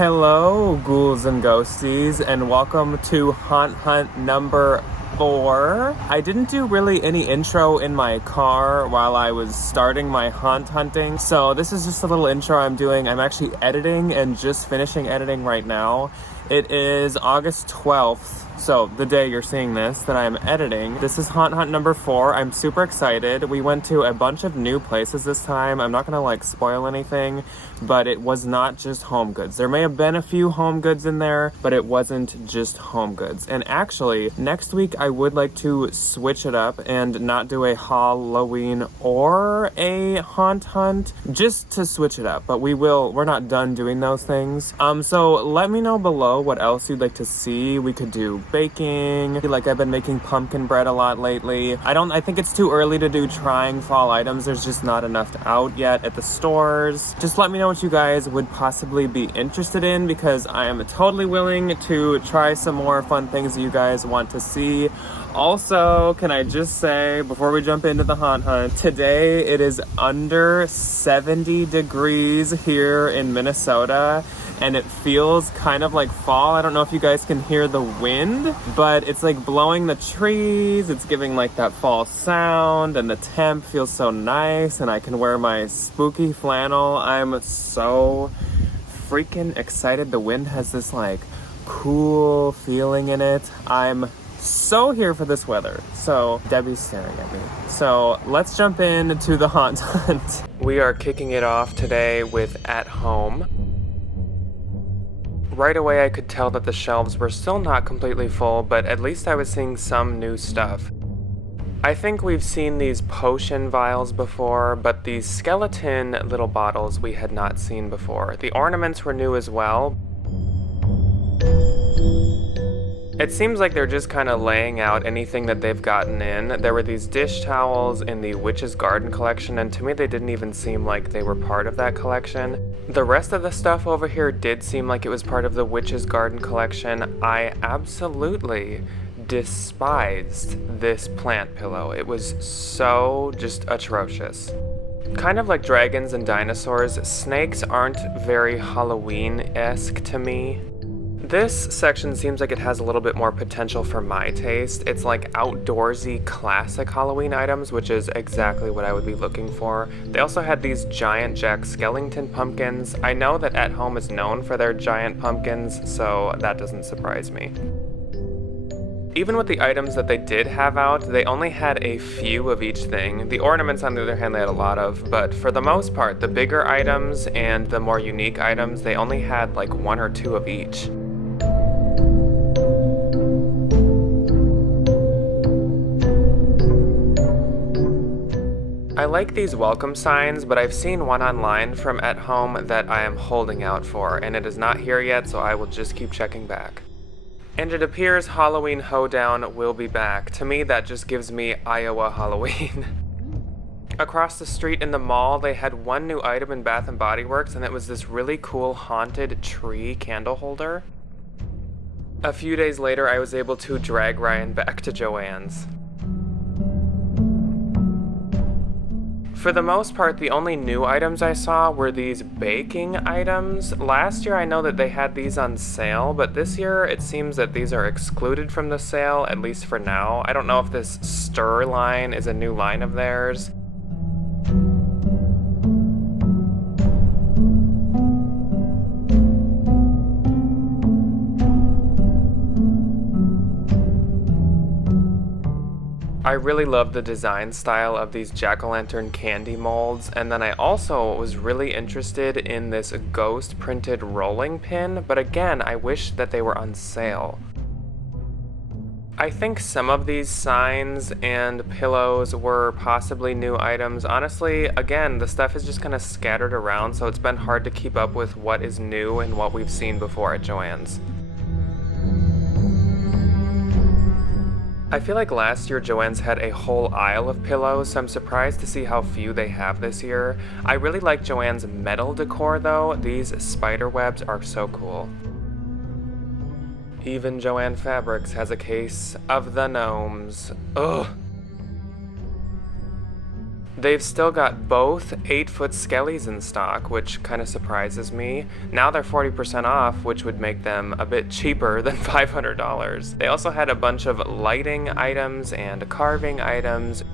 Hello, ghouls and ghosties, and welcome to Haunt Hunt number 4. I didn't do really any intro in my car while I was starting my haunt hunting, so this is just a little intro I'm doing. I'm actually editing and just finishing editing right now. It is August 12th, so the day you're seeing this, that I'm editing. This is Haunt Hunt number 4. I'm super excited. We went to a bunch of new places this time. I'm not gonna spoil anything, but it was not just home goods. There may have been a few home goods in there, but it wasn't just home goods. And actually, next week I would like to switch it up and not do a Halloween or a haunt hunt, just to switch it up. But we're not done doing those things. So let me know below what else you'd like to see. We could do baking. I've been making pumpkin bread a lot lately. I think it's too early to do trying fall items. There's just not enough out yet at the stores. Just let me know what you guys would possibly be interested in, because I am totally willing to try some more fun things that you guys want to see. Also, can I just say, before we jump into the haunt hunt, today it is under 70 degrees here in Minnesota, and it feels kind of like fall. I don't know if you guys can hear the wind, but it's blowing the trees. It's giving that fall sound, and the temp feels so nice, and I can wear my spooky flannel. I'm so freaking excited. The wind has this cool feeling in it. I'm so here for this weather. So Debbie's staring at me. So let's jump into the haunt hunt. We are kicking it off today with At Home. Right away I could tell that the shelves were still not completely full, but at least I was seeing some new stuff. I think we've seen these potion vials before, but these skeleton little bottles we had not seen before. The ornaments were new as well. It seems like they're just kind of laying out anything that they've gotten in. There were these dish towels in the Witch's Garden collection, and to me they didn't even seem like they were part of that collection. The rest of the stuff over here did seem like it was part of the Witch's Garden collection. I absolutely despised this plant pillow. It was so just atrocious. Kind of like dragons and dinosaurs, snakes aren't very Halloween-esque to me. This section seems like it has a little bit more potential for my taste. It's outdoorsy classic Halloween items, which is exactly what I would be looking for. They also had these giant Jack Skellington pumpkins. I know that At Home is known for their giant pumpkins, so that doesn't surprise me. Even with the items that they did have out, they only had a few of each thing. The ornaments, on the other hand, they had a lot of, but for the most part, the bigger items and the more unique items, they only had 1 or 2 of each. I like these welcome signs, but I've seen one online from At Home that I am holding out for, and it is not here yet, so I will just keep checking back. And it appears Halloween Hoedown will be back. To me, that just gives me Iowa Halloween. Across the street in the mall, they had one new item in Bath & Body Works, and it was this really cool haunted tree candle holder. A few days later, I was able to drag Ryan back to Joann's. For the most part, the only new items I saw were these baking items. Last year I know that they had these on sale, but this year it seems that these are excluded from the sale, at least for now. I don't know if this Stir line is a new line of theirs. I really love the design style of these jack-o'-lantern candy molds, and then I also was really interested in this ghost printed rolling pin, but again, I wish that they were on sale. I think some of these signs and pillows were possibly new items. Honestly, again, the stuff is just kind of scattered around, so it's been hard to keep up with what is new and what we've seen before at Joann's. I feel like last year Joann's had a whole aisle of pillows, so I'm surprised to see how few they have this year. I really like Joann's metal decor though. These spider webs are so cool. Even Joann Fabrics has a case of the gnomes. Ugh. They've still got both 8-foot skellies in stock, which kind of surprises me. Now they're 40% off, which would make them a bit cheaper than $500. They also had a bunch of lighting items and carving items.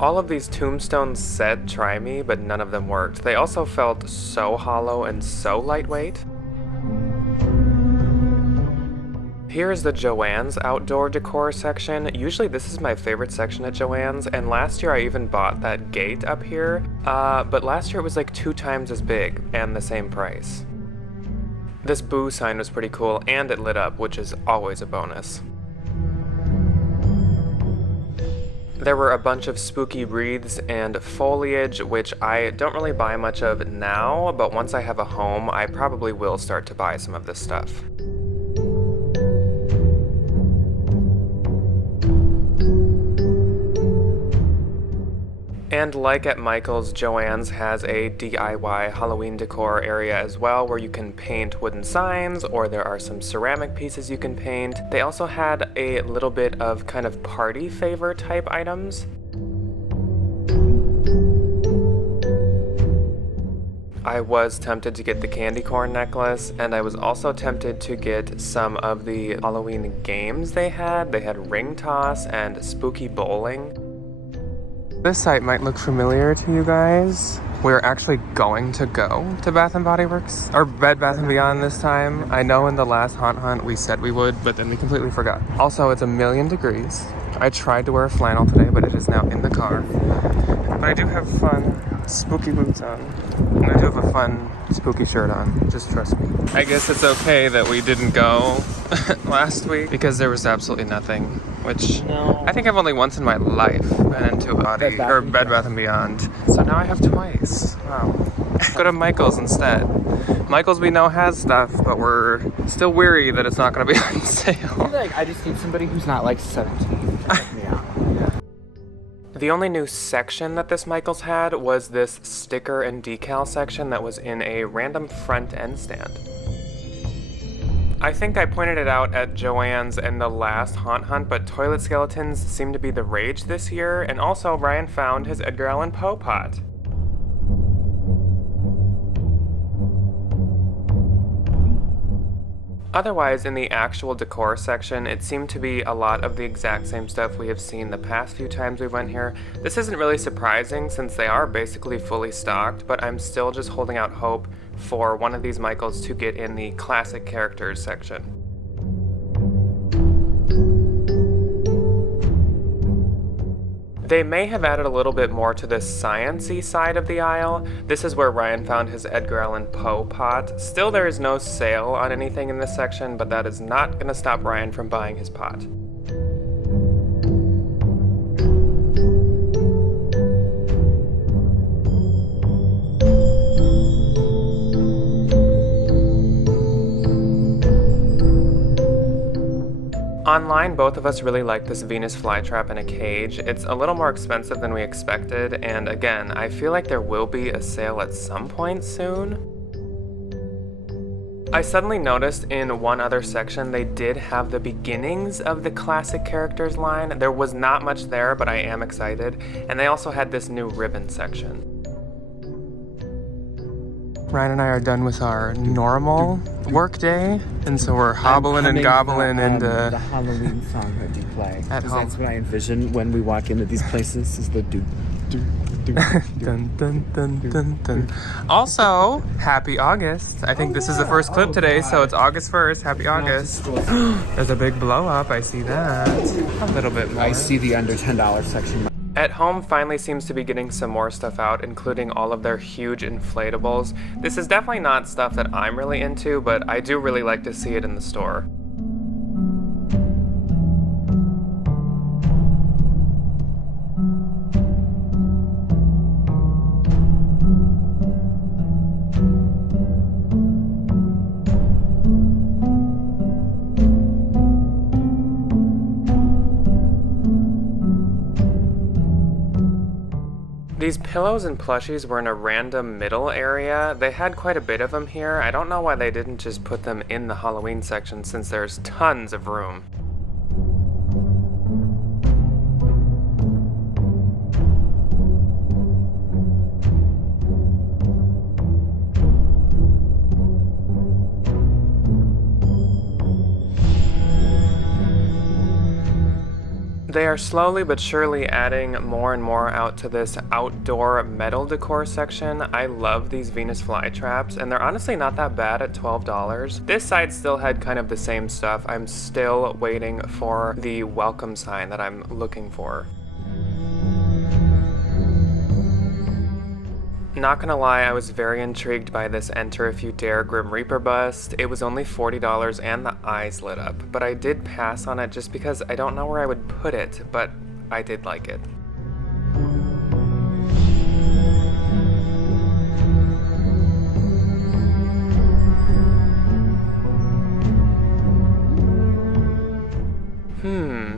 All of these tombstones said try me, but none of them worked. They also felt so hollow and so lightweight. Here is the Joann's outdoor decor section. Usually this is my favorite section at Joann's, and last year I even bought that gate up here, but last year it was like 2 times as big and the same price. This boo sign was pretty cool, and it lit up, which is always a bonus. There were a bunch of spooky wreaths and foliage, which I don't really buy much of now, but once I have a home, I probably will start to buy some of this stuff. And like at Michael's, Joann's has a DIY Halloween decor area as well, where you can paint wooden signs, or there are some ceramic pieces you can paint. They also had a little bit of kind of party favor type items. I was tempted to get the candy corn necklace, and I was also tempted to get some of the Halloween games they had. They had ring toss and spooky bowling. This site might look familiar to you guys. We're actually going to go to Bath & Body Works, or Bed Bath & Beyond this time. I know in the last Haunt Hunt we said we would, but then we completely forgot. Also, it's 1,000,000 degrees. I tried to wear a flannel today, but it is now in the car. But I do have fun spooky boots on, and I do have a fun spooky shirt on, just trust me. I guess it's okay that we didn't go last week because there was absolutely nothing, which I think I've only once in my life been into a Bed Bath & Beyond. So now I have twice. Wow. Go to Michael's instead. Michael's we know has stuff, but we're still weary that it's not going to be on sale. I just need somebody who's not like 17. Yeah. The only new section that this Michael's had was this sticker and decal section that was in a random front end stand. I think I pointed it out at Joann's in the last Haunt Hunt, but toilet skeletons seem to be the rage this year, and also Ryan found his Edgar Allan Poe pot. Otherwise, in the actual decor section, it seemed to be a lot of the exact same stuff we have seen the past few times we went here. This isn't really surprising since they are basically fully stocked, but I'm still just holding out hope for one of these Michaels to get in the classic characters section. They may have added a little bit more to the science-y side of the aisle. This is where Ryan found his Edgar Allan Poe pot. Still, there is no sale on anything in this section, but that is not going to stop Ryan from buying his pot. Online, both of us really like this Venus flytrap in a cage. It's a little more expensive than we expected, and again, I feel like there will be a sale at some point soon. I suddenly noticed in one other section they did have the beginnings of the classic characters line. There was not much there, but I am excited, and they also had this new ribbon section. Ryan and I are done with our normal work day, and so we're hobbling and gobbling into the Halloween song that you play. At home. That's what I envision when we walk into these places, is the do. Dun, dun, dun, dun, dun. Also, happy August. I think this is the first clip today, so it's August 1st. Happy August. There's a big blow up. I see that. A little bit more. I see the under $10 section. At Home finally seems to be getting some more stuff out, including all of their huge inflatables. This is definitely not stuff that I'm really into, but I do really like to see it in the store. These pillows and plushies were in a random middle area. They had quite a bit of them here. I don't know why they didn't just put them in the Halloween section since there's tons of room. They are slowly but surely adding more and more out to this outdoor metal decor section. I love these Venus flytraps, and they're honestly not that bad at $12. This side still had kind of the same stuff. I'm still waiting for the welcome sign that I'm looking for. Not gonna lie, I was very intrigued by this Enter If You Dare Grim Reaper bust. It was only $40 and the eyes lit up, but I did pass on it just because I don't know where I would put it, but I did like it.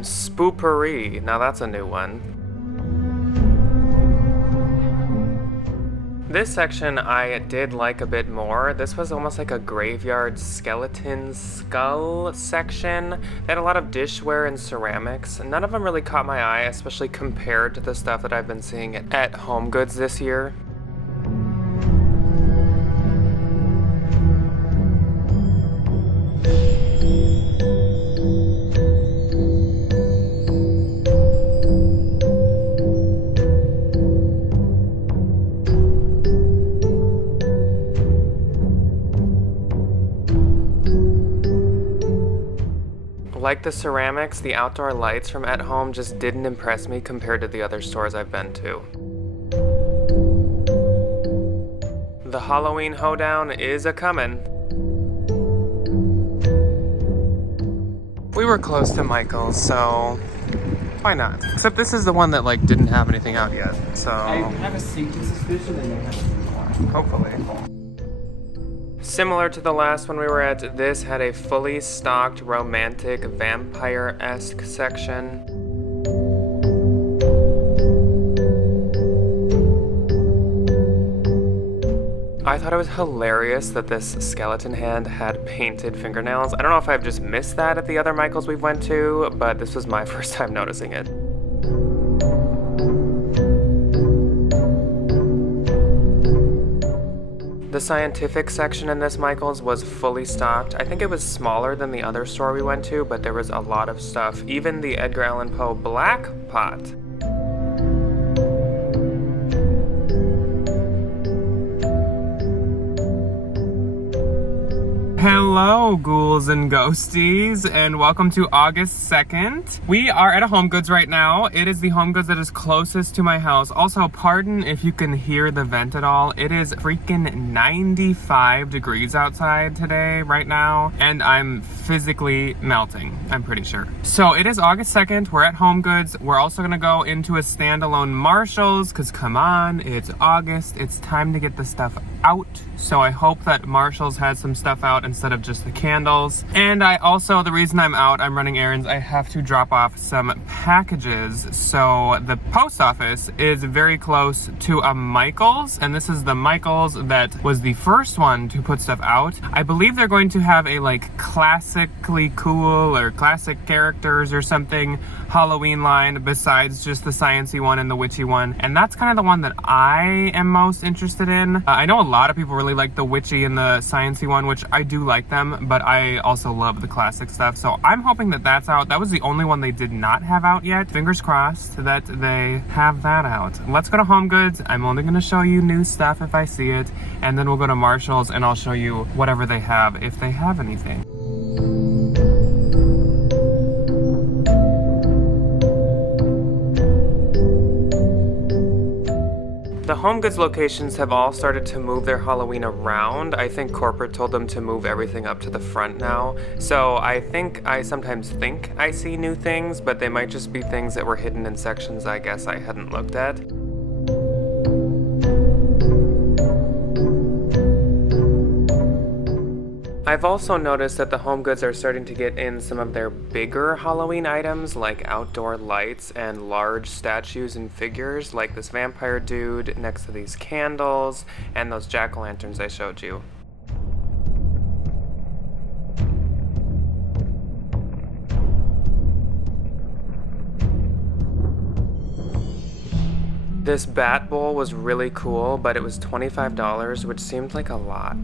Spoopery. Now that's a new one. This section I did like a bit more. This was almost like a graveyard skeleton skull section. They had a lot of dishware and ceramics. None of them really caught my eye, especially compared to the stuff that I've been seeing at HomeGoods this year. Like the ceramics, the outdoor lights from At Home just didn't impress me compared to the other stores I've been to. The Halloween hoedown is a-comin'. We were close to Michael's, so why not? Except this is the one that like didn't have anything out yet, so I have a sneaking suspicion they may have some more. Hopefully. Similar to the last one we were at, this had a fully stocked romantic vampire-esque section. I thought it was hilarious that this skeleton hand had painted fingernails. I don't know if I've just missed that at the other Michaels we've went to, but this was my first time noticing it. The scientific section in this Michaels was fully stocked. I think it was smaller than the other store we went to, but there was a lot of stuff. Even the Edgar Allan Poe Black Pot. Hello, ghouls and ghosties, and welcome to August 2nd. We are at a HomeGoods right now. It is the HomeGoods that is closest to my house. Also, pardon if you can hear the vent at all. It is freaking 95 degrees outside today, right now, and I'm physically melting, I'm pretty sure. So it is August 2nd. We're at HomeGoods. We're also gonna go into a standalone Marshall's, because come on, it's August. It's time to get the stuff out. So I hope that Marshall's has some stuff out instead of just the candles. And I also, the reason I'm out, I'm running errands, I have to drop off some packages. So the post office is very close to a Michael's, and this is the Michael's that was the first one to put stuff out. I believe they're going to have a like classically cool or classic characters or something Halloween line besides just the sciencey one and the witchy one. And that's kind of the one that I am most interested in. I know a lot of people really like the witchy and the sciencey one, which I do like them, but I also love the classic stuff. So I'm hoping that that's out. That was the only one they did not have out yet. Fingers crossed that they have that out. Let's go to HomeGoods. I'm only going to show you new stuff if I see it, and then we'll go to Marshall's and I'll show you whatever they have if they have anything. The HomeGoods locations have all started to move their Halloween around. I think corporate told them to move everything up to the front now. So I sometimes think I see new things, but they might just be things that were hidden in sections I guess I hadn't looked at. I've also noticed that the Home Goods are starting to get in some of their bigger Halloween items like outdoor lights and large statues and figures like this vampire dude next to these candles and those jack-o'-lanterns I showed you. This bat bowl was really cool, but it was $25, which seemed like a lot.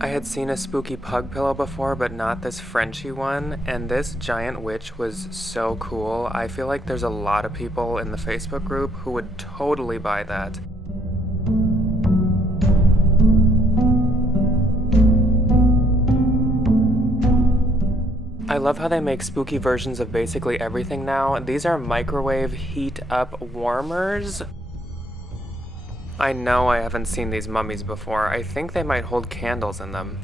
I had seen a spooky pug pillow before, but not this Frenchy one, and this giant witch was so cool. I feel like there's a lot of people in the Facebook group who would totally buy that. I love how they make spooky versions of basically everything now. These are microwave heat up warmers. I know I haven't seen these mummies before. I think they might hold candles in them.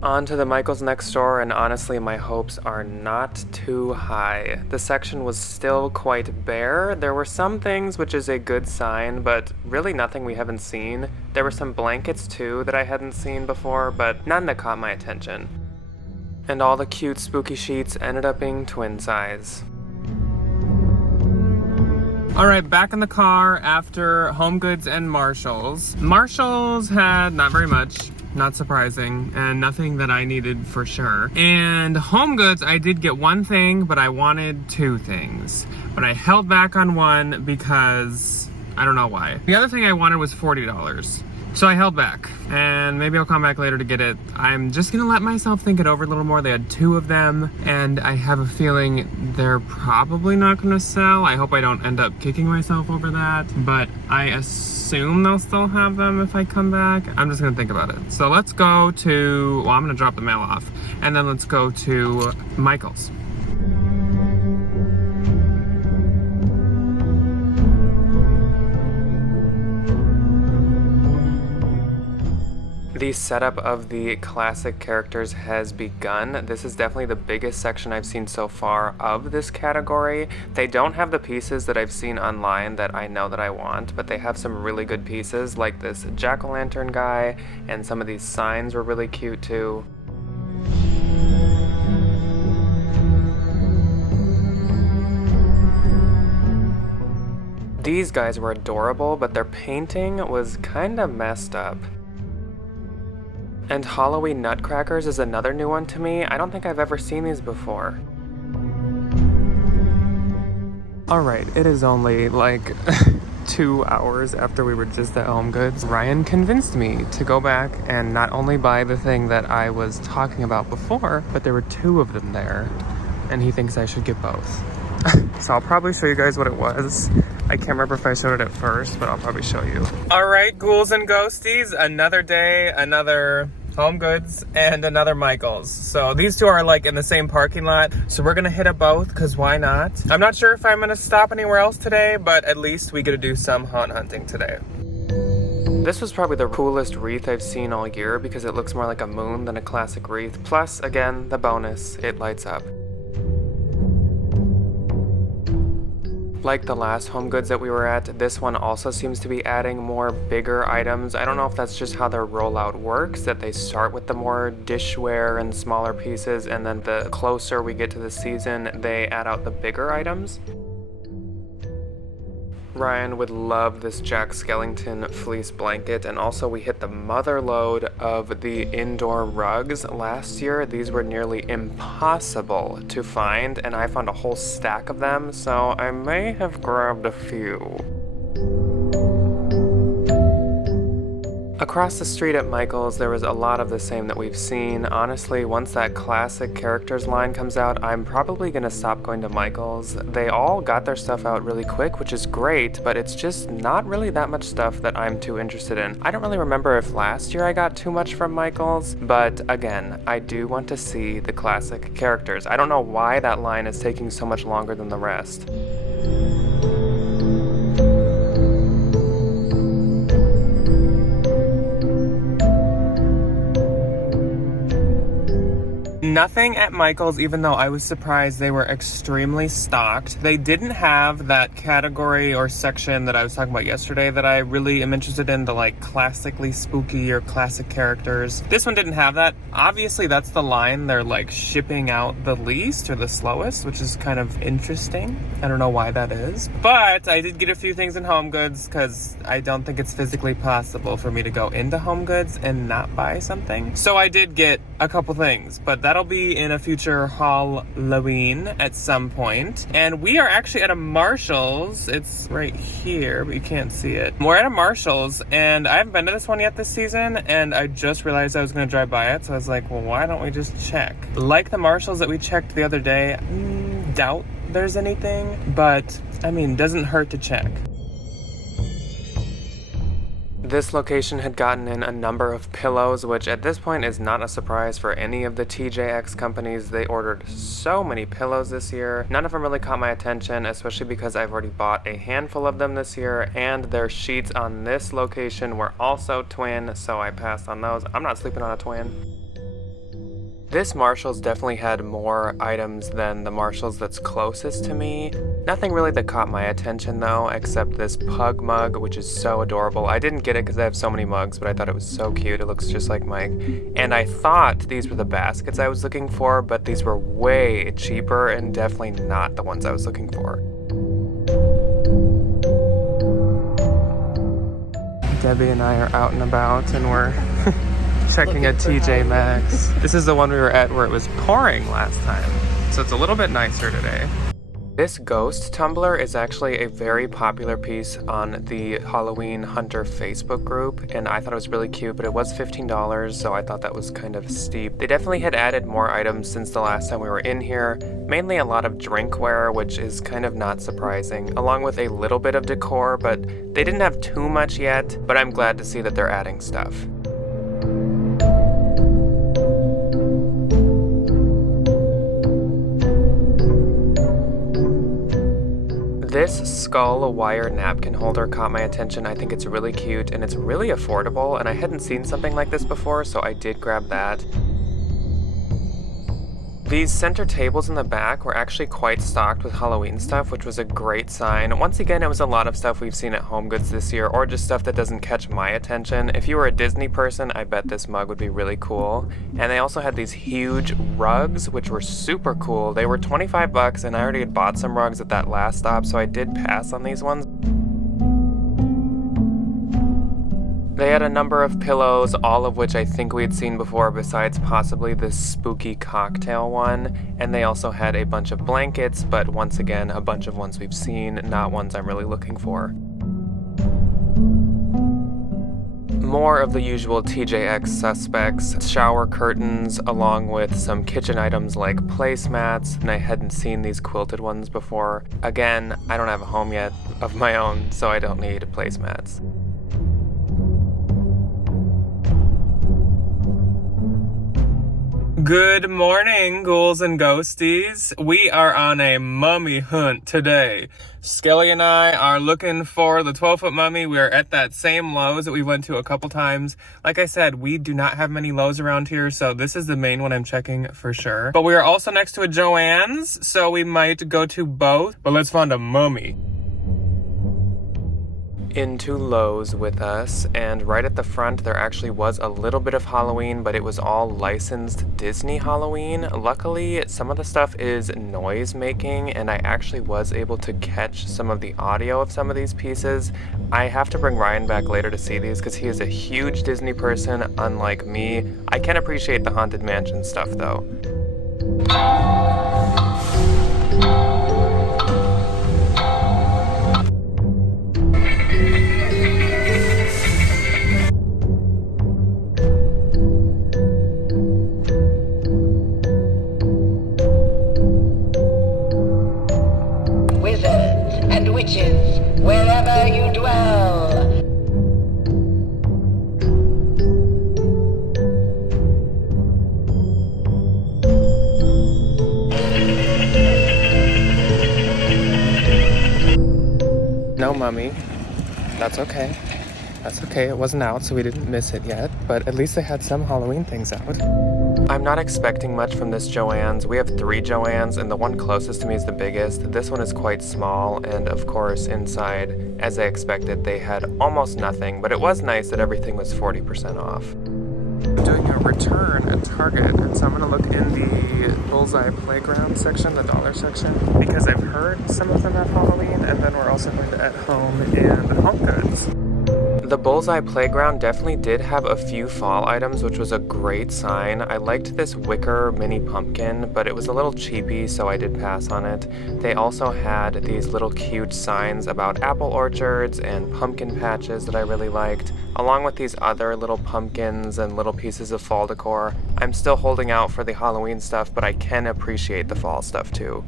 On to the Michaels next door, and honestly my hopes are not too high. The section was still quite bare. There were some things, which is a good sign, but really nothing we haven't seen. There were some blankets too that I hadn't seen before, but none that caught my attention. And all the cute spooky sheets ended up being twin size. Alright, back in the car after Home Goods and Marshalls. Marshalls had not very much, not surprising, and nothing that I needed for sure. And Home Goods, I did get one thing, but I wanted two things. But I held back on one because I don't know why. The other thing I wanted was $40. So I held back, and maybe I'll come back later to get it. I'm just gonna let myself think it over a little more. They had two of them, and I have a feeling they're probably not gonna sell. I hope I don't end up kicking myself over that, but I assume they'll still have them if I come back. I'm just gonna think about it. So let's go to, well, I'm gonna drop the mail off, and then let's go to Michael's. The setup of the classic characters has begun. This is definitely the biggest section I've seen so far of this category. They don't have the pieces that I've seen online that I know that I want, but they have some really good pieces like this jack-o'-lantern guy, and some of these signs were really cute too. These guys were adorable, but their painting was kinda messed up. And Halloween Nutcrackers is another new one to me. I don't think I've ever seen these before. Alright, it is only like 2 hours after we were just at Home Goods. Ryan convinced me to go back and not only buy the thing that I was talking about before, but there were two of them there, and he thinks I should get both. So I'll probably show you guys what it was. I can't remember if I showed it at first, but I'll probably show you. Alright, ghouls and ghosties, another day, another Home Goods, and another Michael's. So these two are like in the same parking lot, so we're gonna hit up both, because why not? I'm not sure if I'm gonna stop anywhere else today, but at least we get to do some haunt hunting today. This was probably the coolest wreath I've seen all year because it looks more like a moon than a classic wreath. Plus, again, the bonus, it lights up. Like the last Home Goods that we were at, this one also seems to be adding more bigger items. I don't know if that's just how their rollout works, that they start with the more dishware and smaller pieces, and then the closer we get to the season, they add out the bigger items. Ryan would love this Jack Skellington fleece blanket, and also we hit the mother load of the indoor rugs. Last year, these were nearly impossible to find, and I found a whole stack of them, so I may have grabbed a few. Across the street at Michael's, there was a lot of the same that we've seen. Honestly, once that classic characters line comes out, I'm probably gonna stop going to Michael's. They all got their stuff out really quick, which is great, but it's just not really that much stuff that I'm too interested in. I don't really remember if last year I got too much from Michael's, but again, I do want to see the classic characters. I don't know why that line is taking so much longer than the rest. Nothing at Michael's, even though I was surprised they were extremely stocked. They didn't have that category or section that I was talking about yesterday that I really am interested in, the like classically spooky or classic characters. This one didn't have that. Obviously, that's the line they're like shipping out the least or the slowest, which is kind of interesting. I don't know why that is. But I did get a few things in Home Goods because I don't think it's physically possible for me to go into Home Goods and not buy something. So I did get a couple things, but that'll be in a future Halloween at some point. And we are actually at a Marshall's. It's right here, but you can't see it. We're at a Marshall's, and I haven't been to this one yet this season, and I just realized I was going to drive by it, so I was like, well, why don't we just check? Like the Marshall's that we checked the other day, doubt there's anything, but I mean, doesn't hurt to check. This location had gotten in a number of pillows, which at this point is not a surprise for any of the TJX companies. They ordered so many pillows this year. None of them really caught my attention, especially because I've already bought a handful of them this year, and their sheets on this location were also twin, so I passed on those. I'm not sleeping on a twin. This Marshall's definitely had more items than the Marshall's that's closest to me. Nothing really that caught my attention though, except this pug mug, which is so adorable. I didn't get it because I have so many mugs, but I thought it was so cute. It looks just like Mike. And I thought these were the baskets I was looking for, but these were way cheaper and definitely not the ones I was looking for. Debbie and I are out and about, and we're checking a TJ Maxx. This is the one we were at where it was pouring last time, so it's a little bit nicer today. This ghost tumbler is actually a very popular piece on the Halloween Hunter Facebook group, and I thought it was really cute, but it was $15, so I thought that was kind of steep. They definitely had added more items since the last time we were in here, mainly a lot of drinkware, which is kind of not surprising, along with a little bit of decor, but they didn't have too much yet, but I'm glad to see that they're adding stuff. This skull wire napkin holder caught my attention. I think it's really cute and it's really affordable, and I hadn't seen something like this before, so I did grab that. These center tables in the back were actually quite stocked with Halloween stuff, which was a great sign. Once again, it was a lot of stuff we've seen at Home Goods this year, or just stuff that doesn't catch my attention. If you were a Disney person, I bet this mug would be really cool. And they also had these huge rugs, which were super cool. They were $25, and I already had bought some rugs at that last stop, so I did pass on these ones. They had a number of pillows, all of which I think we had seen before besides possibly this spooky cocktail one, and they also had a bunch of blankets, but once again, a bunch of ones we've seen, not ones I'm really looking for. More of the usual TJX suspects, shower curtains, along with some kitchen items like placemats, and I hadn't seen these quilted ones before. Again, I don't have a home yet of my own, so I don't need placemats. Good morning, ghouls and ghosties. We are on a mummy hunt today. Skelly and I are looking for the 12-foot mummy. We are at that same Lowe's that we went to a couple times. Like I said, we do not have many Lowe's around here, so this is the main one I'm checking for sure. But we are also next to a Joann's, so we might go to both. But let's find a mummy. Into Lowe's with us, and right at the front there actually was a little bit of Halloween, but it was all licensed Disney Halloween. Luckily, some of the stuff is noise making, and I actually was able to catch some of the audio of some of these pieces. I have to bring Ryan back later to see these because he is a huge Disney person, unlike me. I can appreciate the Haunted Mansion stuff though. Wherever you dwell. No mummy. That's okay. That's okay, it wasn't out, so we didn't miss it yet, but at least they had some Halloween things out. I'm not expecting much from this Joann's. We have 3 Joann's, and the one closest to me is the biggest. This one is quite small, and of course, inside, as I expected, they had almost nothing, but it was nice that everything was 40% off. I'm doing a return at Target, and so I'm gonna look in the Bullseye Playground section, the dollar section, because I've heard some of them have Halloween, and then we're also going to At Home and Home Goods. The Bullseye Playground definitely did have a few fall items, which was a great sign. I liked this wicker mini pumpkin, but it was a little cheapy, so I did pass on it. They also had these little cute signs about apple orchards and pumpkin patches that I really liked, along with these other little pumpkins and little pieces of fall decor. I'm still holding out for the Halloween stuff, but I can appreciate the fall stuff too.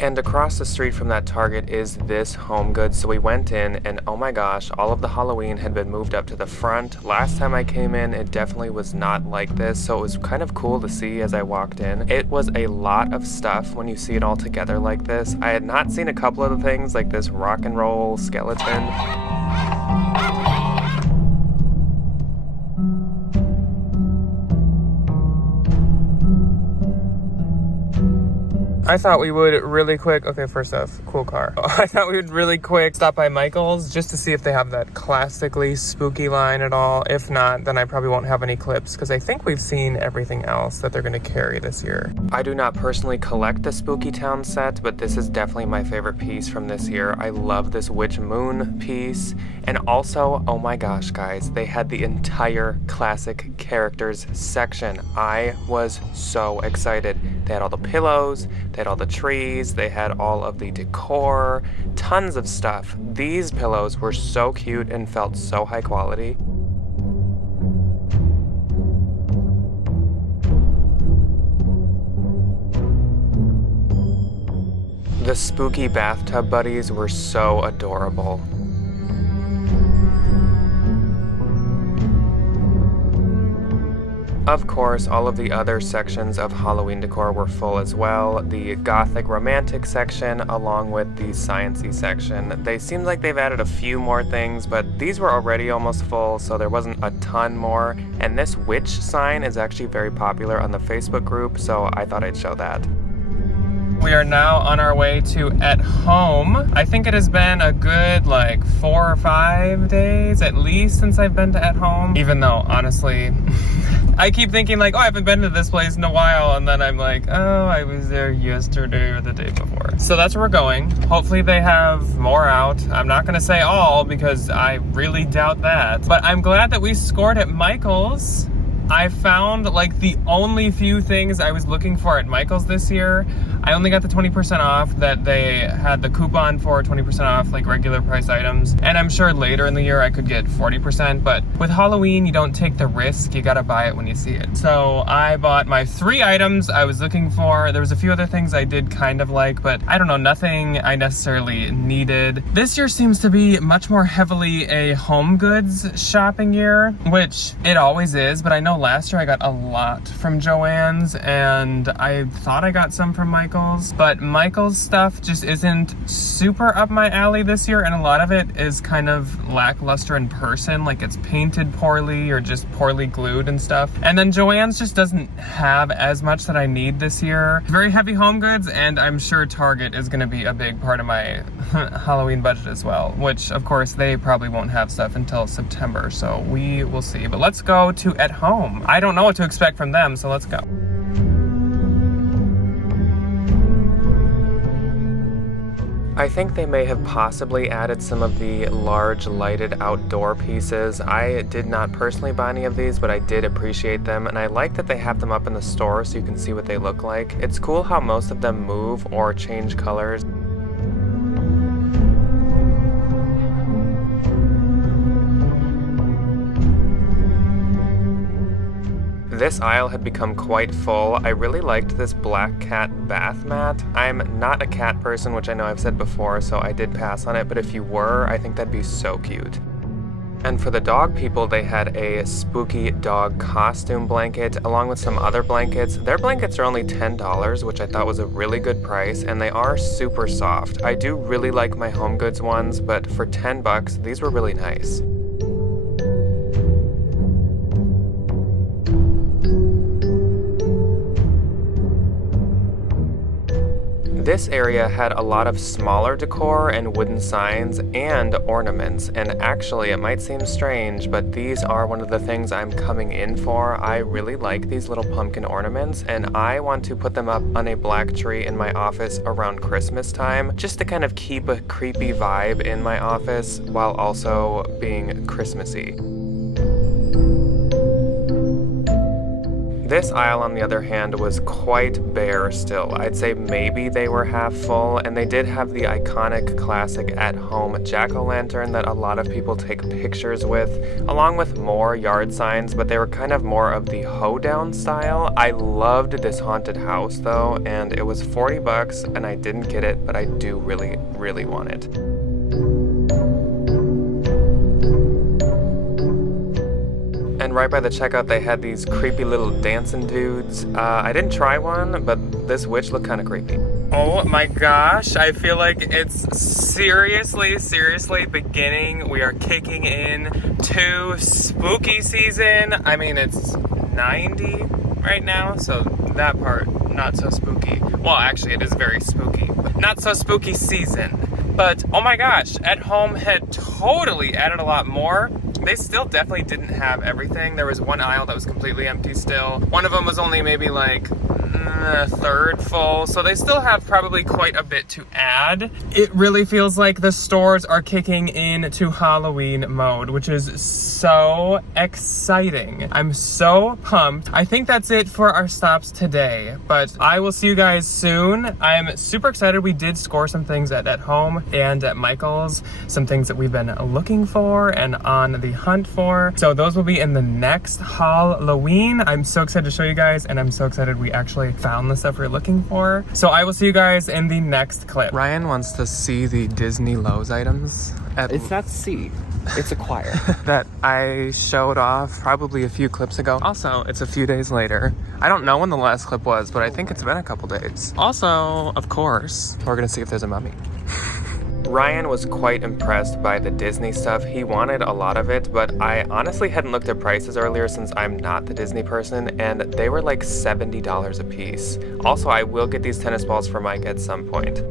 And across the street from that Target is this Home Goods, so we went in and oh my gosh, all of the Halloween had been moved up to the front. Last time I came in, it definitely was not like this, so it was kind of cool to see as I walked in. It was a lot of stuff when you see it all together like this. I had not seen a couple of the things like this rock and roll skeleton. I thought we would really quick, okay, first off, cool car. I thought we would really quick stop by Michael's just to see if they have that classically spooky line at all. If not, then I probably won't have any clips because I think we've seen everything else that they're gonna carry this year. I do not personally collect the Spooky Town set, but this is definitely my favorite piece from this year. I love this Witch Moon piece. And also, oh my gosh, guys, they had the entire classic characters section. I was so excited. They had all the pillows, they had all the trees, they had all of the decor, tons of stuff. These pillows were so cute and felt so high quality. The spooky bathtub buddies were so adorable. Of course, all of the other sections of Halloween decor were full as well. The gothic romantic section along with the sciencey section. They seemed like they've added a few more things, but these were already almost full, so there wasn't a ton more. And this witch sign is actually very popular on the Facebook group, so I thought I'd show that. We are now on our way to At Home. I think it has been a good 4 or 5 days at least since I've been to At Home. Even though, honestly, I keep thinking oh, I haven't been to this place in a while, and then I'm like, oh, I was there yesterday or the day before. So that's where we're going. Hopefully they have more out. I'm not gonna say all because I really doubt that. But I'm glad that we scored at Michael's. I found the only few things I was looking for at Michael's this year. I only got the 20% off that they had the coupon for 20% off regular price items. And I'm sure later in the year I could get 40%, but with Halloween, you don't take the risk. You gotta buy it when you see it. So I bought my 3 items I was looking for. There was a few other things I did kind of like, but I don't know, nothing I necessarily needed. This year seems to be much more heavily a home goods shopping year, which it always is, but I know last year I got a lot from Joann's and I thought I got some from Michael's, but Michael's stuff just isn't super up my alley this year, and a lot of it is kind of lackluster in person, it's painted poorly or just poorly glued and stuff. And then Joann's just doesn't have as much that I need this year. Very heavy home goods, and I'm sure Target is gonna be a big part of my Halloween budget as well, which of course they probably won't have stuff until September, so we will see. But let's go to At Home. I don't know what to expect from them, so let's go. I think they may have possibly added some of the large lighted outdoor pieces. I did not personally buy any of these, but I did appreciate them, and I like that they have them up in the store so you can see what they look like. It's cool how most of them move or change colors. This aisle had become quite full. I really liked this black cat bath mat. I'm not a cat person, which I know I've said before, so I did pass on it, but if you were, I think that'd be so cute. And for the dog people, they had a spooky dog costume blanket along with some other blankets. Their blankets are only $10, which I thought was a really good price, and they are super soft. I do really like my home goods ones, but for 10 bucks, these were really nice. This area had a lot of smaller decor and wooden signs and ornaments, and actually it might seem strange, but these are one of the things I'm coming in for. I really like these little pumpkin ornaments, and I want to put them up on a black tree in my office around Christmas time, just to kind of keep a creepy vibe in my office while also being Christmassy. This aisle, on the other hand, was quite bare still. I'd say maybe they were half full, and they did have the iconic classic at-home jack-o'-lantern that a lot of people take pictures with, along with more yard signs, but they were kind of more of the hoedown style. I loved this haunted house though, and it was 40 bucks, and I didn't get it, but I do really, really want it. And right by the checkout, they had these creepy little dancing dudes. I didn't try one, but this witch looked kind of creepy. Oh my gosh, I feel like it's seriously beginning. We are kicking in to spooky season. I mean, it's 90 right now, so that part, not so spooky. Well, actually, it is very spooky. Not so spooky season. But, oh my gosh, At Home had totally added a lot more. They still definitely didn't have everything. There was one aisle that was completely empty still. One of them was only maybe like a third full, so they still have probably quite a bit to add. It really feels like the stores are kicking into Halloween mode, which is so exciting. I'm so pumped. I think that's it for our stops today, but I will see you guys soon. I'm super excited. We did score some things at Home and at Michael's, some things that we've been looking for and on the hunt for. So those will be in the next Halloween. I'm so excited to show you guys, and I'm so excited we actually found the stuff we're looking for. So I will see you guys in the next clip. Ryan wants to see the Disney Lowe's items. It's not C, it's acquire. That I showed off probably a few clips ago. Also, it's a few days later. I don't know when the last clip was, but I think it's been a couple days. Also, of course, we're gonna see if there's a mummy. Ryan was quite impressed by the Disney stuff. He wanted a lot of it, but I honestly hadn't looked at prices earlier since I'm not the Disney person, and they were like $70 a piece. Also, I will get these tennis balls for Mike at some point.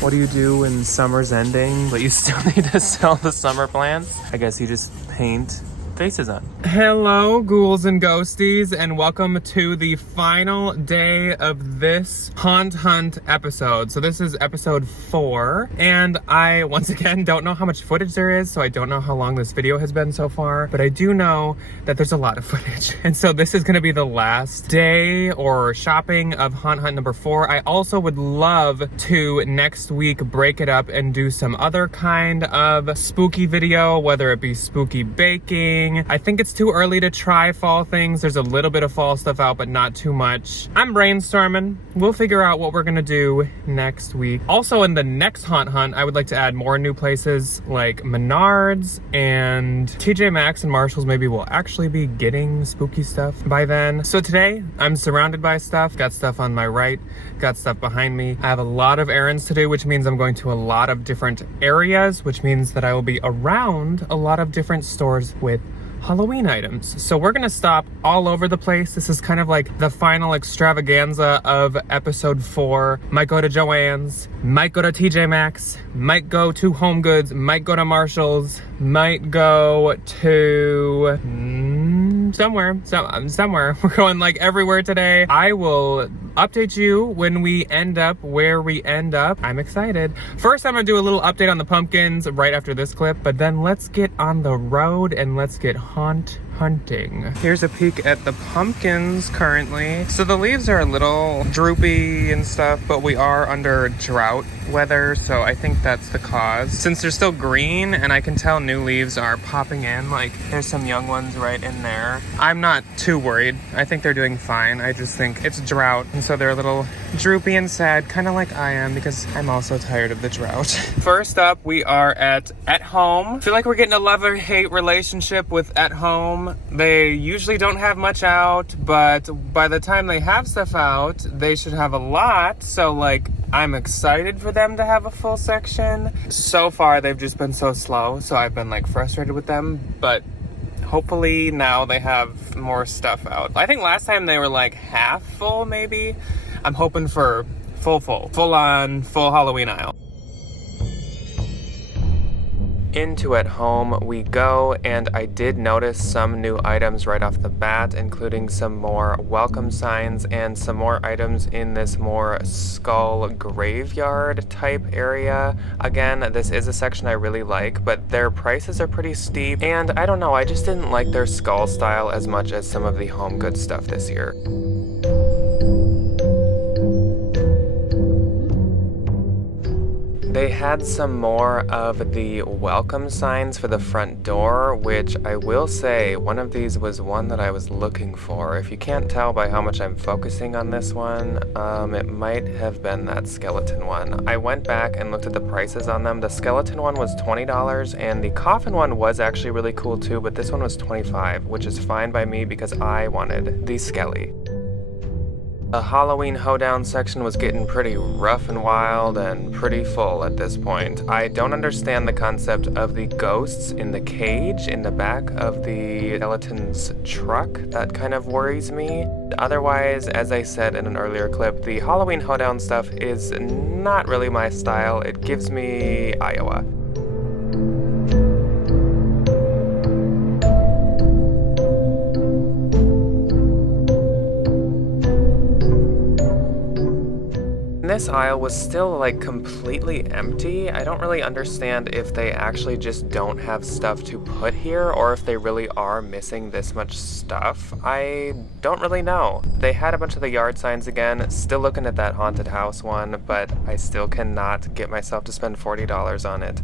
What do you do when summer's ending, but you still need to sell the summer plants? I guess you just paint faces on. Hello, ghouls and ghosties, and welcome to the final day of this Haunt Hunt episode. So this is episode 4, and I, once again, don't know how much footage there is, so I don't know how long this video has been so far, but I do know that there's a lot of footage. And so this is gonna be the last day or shopping of Haunt Hunt number 4. I also would love to next week break it up and do some other kind of spooky video, whether it be spooky baking. I think it's too early to try fall things. There's a little bit of fall stuff out, but not too much. I'm brainstorming. We'll figure out what we're gonna do next week. Also, in the next Haunt Hunt, I would like to add more new places like Menards and TJ Maxx and Marshalls. Maybe we'll actually be getting spooky stuff by then. So today, I'm surrounded by stuff. Got stuff on my right, got stuff behind me. I have a lot of errands to do, which means I'm going to a lot of different areas, which means that I will be around a lot of different stores with Halloween items. So we're gonna stop all over the place. This is kind of like the final extravaganza of episode 4. Might go to Joann's, might go to TJ Maxx, might go to Home Goods, might go to Marshalls, might go to somewhere. We're going like everywhere today. I will update you when we end up where we end up. I'm excited. First, I'm gonna do a little update on the pumpkins right after this clip, but then let's get on the road and let's get hunting. Here's a peek at the pumpkins currently. So the leaves are a little droopy and stuff, but we are under drought weather, so I think that's the cause. Since they're still green and I can tell new leaves are popping in, like there's some young ones right in there. I'm not too worried. I think they're doing fine. I just think it's drought, and So they're a little droopy and sad, kind of like I am, because I'm also tired of the drought. First up, we are at Home. I feel like we're getting a love-or-hate relationship with At Home. They usually don't have much out, but by the time they have stuff out, they should have a lot. So like, I'm excited for them to have a full section. So far, they've just been so slow, so I've been like frustrated with them, but hopefully now they have more stuff out. I think last time they were like half full, maybe. I'm hoping for full on Halloween aisle. Into At Home we go, and I did notice some new items right off the bat, including some more welcome signs and some more items in this more skull graveyard type area. Again, this is a section I really like, but their prices are pretty steep, and I don't know, I just didn't like their skull style as much as some of the home goods stuff this year. They had some more of the welcome signs for the front door, which I will say, one of these was one that I was looking for. If you can't tell by how much I'm focusing on this one, it might have been that skeleton one. I went back and looked at the prices on them. The skeleton one was $20, and the coffin one was actually really cool too, but this one was $25, which is fine by me because I wanted the skelly. The Halloween hoedown section was getting pretty rough and wild and pretty full at this point. I don't understand the concept of the ghosts in the cage in the back of the skeleton's truck. That kind of worries me. Otherwise, as I said in an earlier clip, the Halloween hoedown stuff is not really my style. It gives me Iowa. This aisle was still like completely empty. I don't really understand if they actually just don't have stuff to put here or if they really are missing this much stuff. I don't really know. They had a bunch of the yard signs again, still looking at that haunted house one, but I still cannot get myself to spend $40 on it.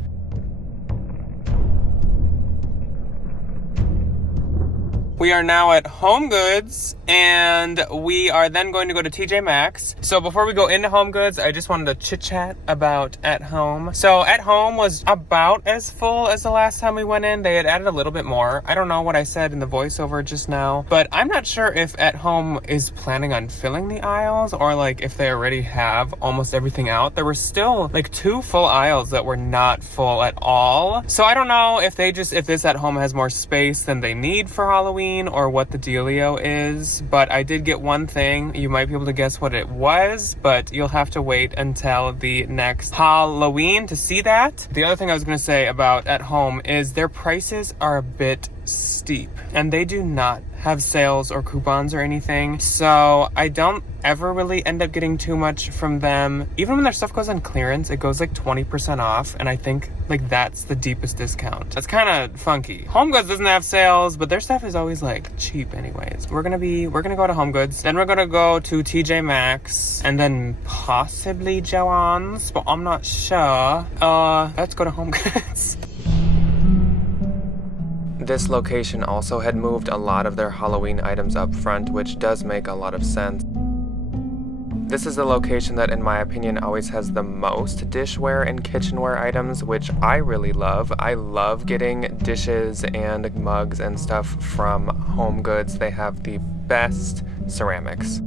We are now at Home Goods, and we are then going to go to TJ Maxx. So before we go into Home Goods, I just wanted to chit-chat about At Home. So At Home was about as full as the last time we went in. They had added a little bit more. I don't know what I said in the voiceover just now, but I'm not sure if At Home is planning on filling the aisles or like if they already have almost everything out. There were still like 2 full aisles that were not full at all. So I don't know if this At Home has more space than they need for Halloween, or what the dealio is, but I did get one thing. You might be able to guess what it was, but you'll have to wait until the next Halloween to see that. The other thing I was going to say about At Home is their prices are a bit steep, and they do not have sales or coupons or anything, so I don't ever really end up getting too much from them. Even when their stuff goes on clearance, it goes like 20% off, and I think like that's the deepest discount. That's kind of funky. Home Goods doesn't have sales, but their stuff is always like cheap anyways. We're gonna go to Home Goods, then we're gonna go to TJ Maxx, and then possibly Joann's, but I'm not sure. Let's go to Home Goods. This location also had moved a lot of their Halloween items up front, which does make a lot of sense. This is a location that, in my opinion, always has the most dishware and kitchenware items, which I really love. I love getting dishes and mugs and stuff from Home Goods. They have the best ceramics.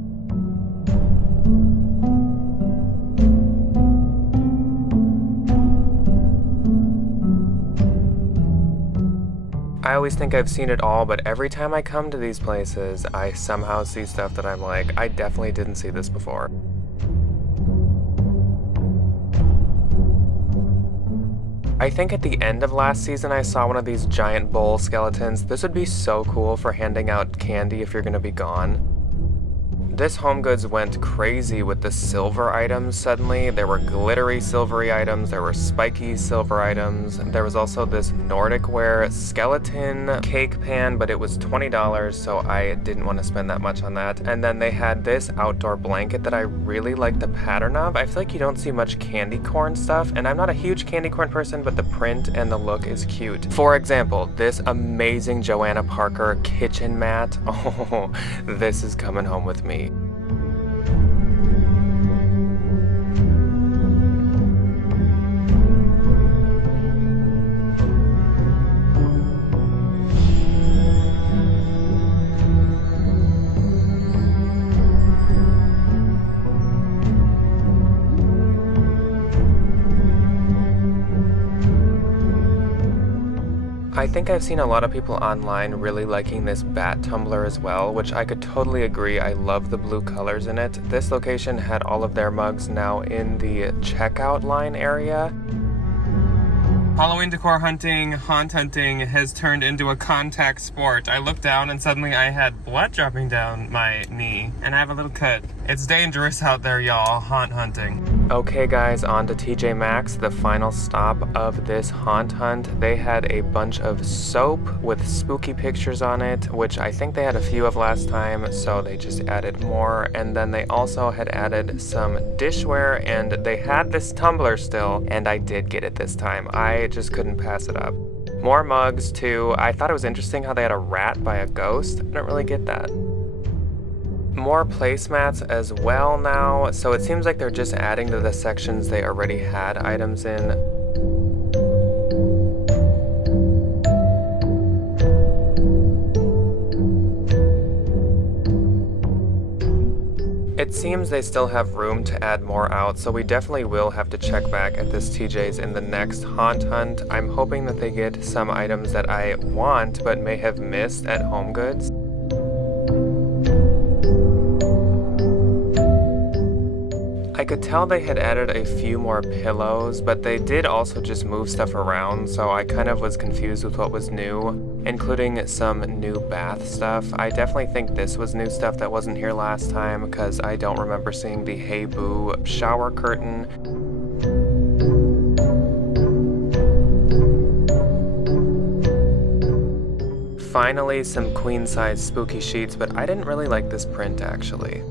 I always think I've seen it all, but every time I come to these places, I somehow see stuff that I'm like, I definitely didn't see this before. I think at the end of last season I saw one of these giant bowl skeletons. This would be so cool for handing out candy if you're gonna be gone. This Home Goods went crazy with the silver items suddenly. There were glittery silvery items, there were spiky silver items. There was also this Nordic ware skeleton cake pan, but it was $20, so I didn't want to spend that much on that. And then they had this outdoor blanket that I really like the pattern of. I feel like you don't see much candy corn stuff, and I'm not a huge candy corn person, but the print and the look is cute. For example, this amazing Joanna Parker kitchen mat. Oh, this is coming home with me. think I've seen a lot of people online really liking this bat tumbler as well, which I could totally agree. I love the blue colors in it. This location had all of their mugs now in the checkout line area. Halloween decor hunting, haunt hunting has turned into a contact sport. I looked down and suddenly I had blood dropping down my knee and I have a little cut. It's dangerous out there, y'all, haunt hunting. Okay guys, on to TJ Maxx, the final stop of this haunt hunt. They had a bunch of soap with spooky pictures on it, which I think they had a few of last time, so they just added more. And then they also had added some dishware, and they had this tumbler still, and I did get it this time. I just couldn't pass it up. More mugs too. I thought it was interesting how they had a rat by a ghost. I don't really get that. More placemats as well now, so it seems like they're just adding to the sections they already had items in. It seems they still have room to add more out, so we definitely will have to check back at this TJ's in the next haunt hunt. I'm hoping that they get some items that I want but may have missed at HomeGoods. I could tell they had added a few more pillows, but they did also just move stuff around, so I kind of was confused with what was new, including some new bath stuff. I definitely think this was new stuff that wasn't here last time, because I don't remember seeing the Hey Boo shower curtain. Finally, some queen-size spooky sheets, but I didn't really like this print actually.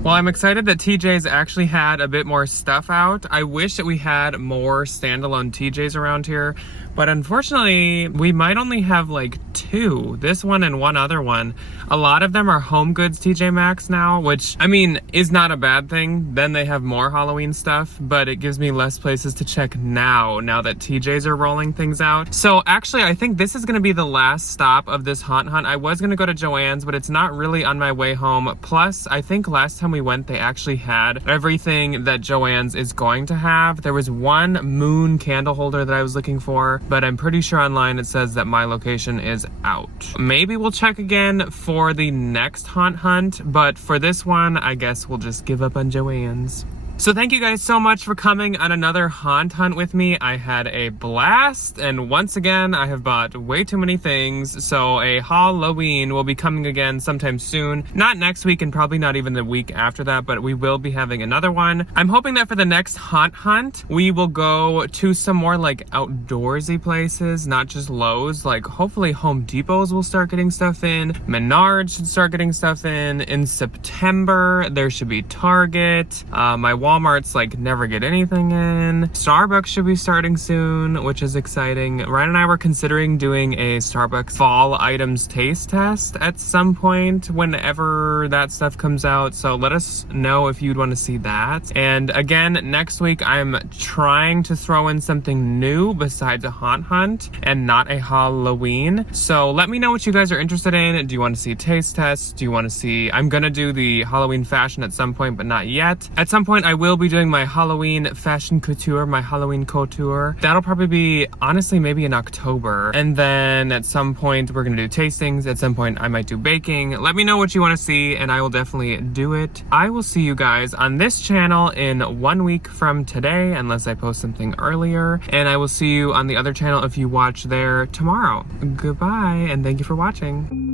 Well, I'm excited that TJ's actually had a bit more stuff out. I wish that we had more standalone TJ's around here, but unfortunately, we might only have like 2. This one and one other one. A lot of them are HomeGoods TJ Maxx now, which, I mean, is not a bad thing. Then they have more Halloween stuff, but it gives me less places to check now that TJ's are rolling things out. So actually, I think this is gonna be the last stop of this haunt hunt. I was gonna go to Joann's, but it's not really on my way home. Plus, I think last time we went, they actually had everything that Joann's is going to have. There was one moon candle holder that I was looking for, but I'm pretty sure online it says that my location is out. Maybe we'll check again for the next haunt hunt, but for this one, I guess we'll just give up on Joann's. So thank you guys so much for coming on another haunt hunt with me. I had a blast, and once again, I have bought way too many things, so a Halloween will be coming again sometime soon. Not next week, and probably not even the week after that, but we will be having another one. I'm hoping that for the next haunt hunt, we will go to some more like outdoorsy places, not just Lowe's. Like hopefully Home Depot's will start getting stuff in. Menards should start getting stuff in. In September, there should be Target. My Walmart's like never get anything in. Starbucks should be starting soon, which is exciting. Ryan and I were considering doing a Starbucks fall items taste test at some point whenever that stuff comes out. So let us know if you'd want to see that. And again, next week I'm trying to throw in something new besides a haunt hunt and not a Halloween. So let me know what you guys are interested in. Do you want to see taste tests? Do you want to see, I'm gonna do the Halloween fashion at some point, but not yet. At some point I will be doing my Halloween fashion couture, my Halloween couture. That'll probably be, honestly, maybe in October. And then at some point, we're gonna do tastings. At some point, I might do baking. Let me know what you wanna see, and I will definitely do it. I will see you guys on this channel in 1 week from today, unless I post something earlier. And I will see you on the other channel if you watch there tomorrow. Goodbye, and thank you for watching.